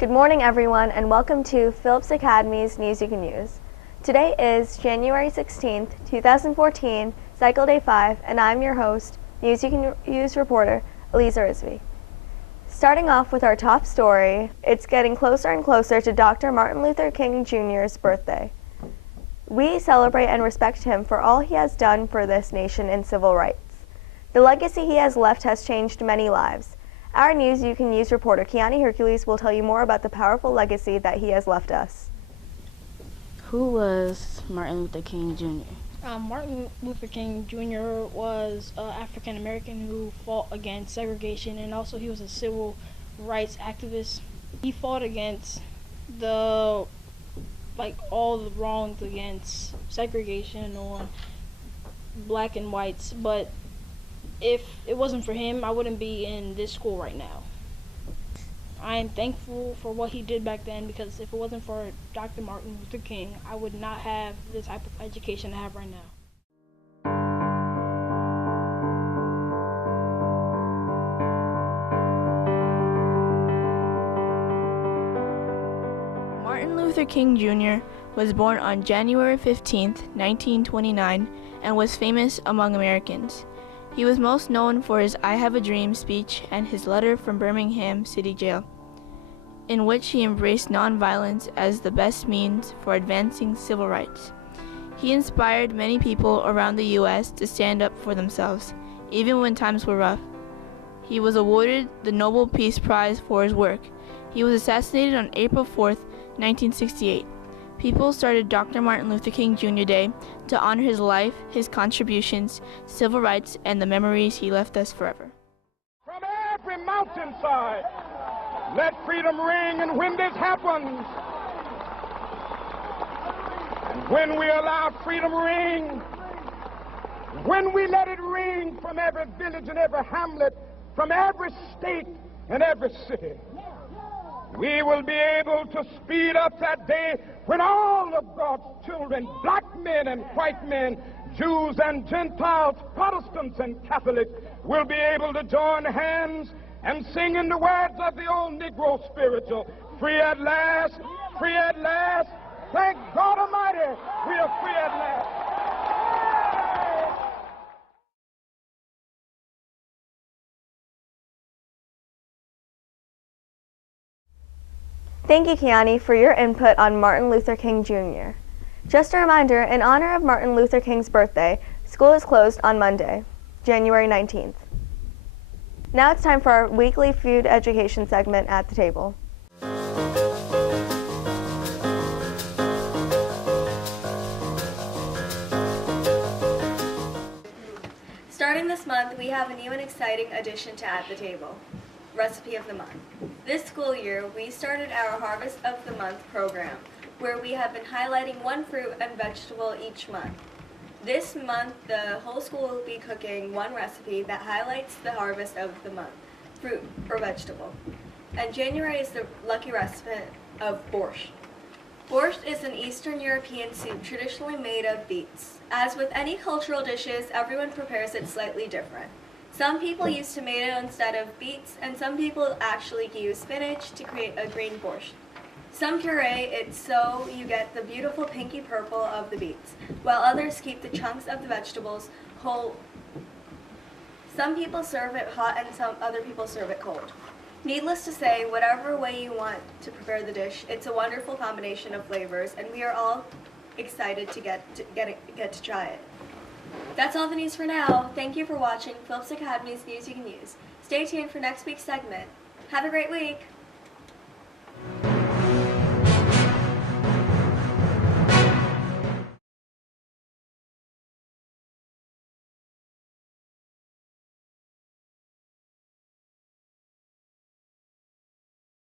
Good morning, everyone, and welcome to Phillips Academy's News You Can Use. Today is January 16th, 2014, Cycle Day 5, and I'm your host, News You Can Use reporter, Elisa Risby. Starting off with our top story, it's getting closer and closer to Dr. Martin Luther King Jr.'s birthday. We celebrate and respect him for all he has done for this nation in civil rights. The legacy he has left has changed many lives. Our News You Can Use reporter, Kiani Hercules, will tell you more about the powerful legacy that he has left us. Who was Martin Luther King Jr.? Martin Luther King Jr. was an African American who fought against segregation, and also he was a civil rights activist. He fought against all the wrongs against segregation on black and whites, but if it wasn't for him, I wouldn't be in this school right now. I am thankful for what he did back then, because if it wasn't for Dr. Martin Luther King, I would not have the type of education I have right now. Martin Luther King Jr. was born on January 15, 1929, and was famous among Americans. He was most known for his I Have a Dream speech and his letter from Birmingham City Jail, in which he embraced nonviolence as the best means for advancing civil rights. He inspired many people around the U.S. to stand up for themselves, even when times were rough. He was awarded the Nobel Peace Prize for his work. He was assassinated on April 4, 1968. People started Dr. Martin Luther King Jr. Day to honor his life, his contributions, civil rights, and the memories he left us forever. From every mountainside, let freedom ring, and when this happens, and when we allow freedom ring, when we let it ring from every village and every hamlet, from every state and every city, we will be able to speed up that day when all of God's children, black men and white men, Jews and Gentiles, Protestants and Catholics, will be able to join hands and sing in the words of the old Negro spiritual, free at last, free at last. Thank God Almighty, we are free at last. Thank you, Kiani, for your input on Martin Luther King Jr. Just a reminder, in honor of Martin Luther King's birthday, school is closed on Monday, January 19th. Now it's time for our weekly food education segment at the table. Starting this month, we have a new and exciting addition to At the Table, Recipe of the Month. This school year, we started our Harvest of the Month program, where we have been highlighting one fruit and vegetable each month. This month, the whole school will be cooking one recipe that highlights the harvest of the month, fruit or vegetable. And January is the lucky recipe of borscht. Borscht is an Eastern European soup traditionally made of beets. As with any cultural dishes, everyone prepares it slightly different. Some people use tomato instead of beets, and some people actually use spinach to create a green borscht. Some puree it so you get the beautiful pinky purple of the beets, while others keep the chunks of the vegetables whole. Some people serve it hot and some other people serve it cold. Needless to say, whatever way you want to prepare the dish, it's a wonderful combination of flavors, and we are all excited to get to try it. That's all the news for now. Thank you for watching Phillips Academy's News You Can Use. Stay tuned for next week's segment. Have a great week!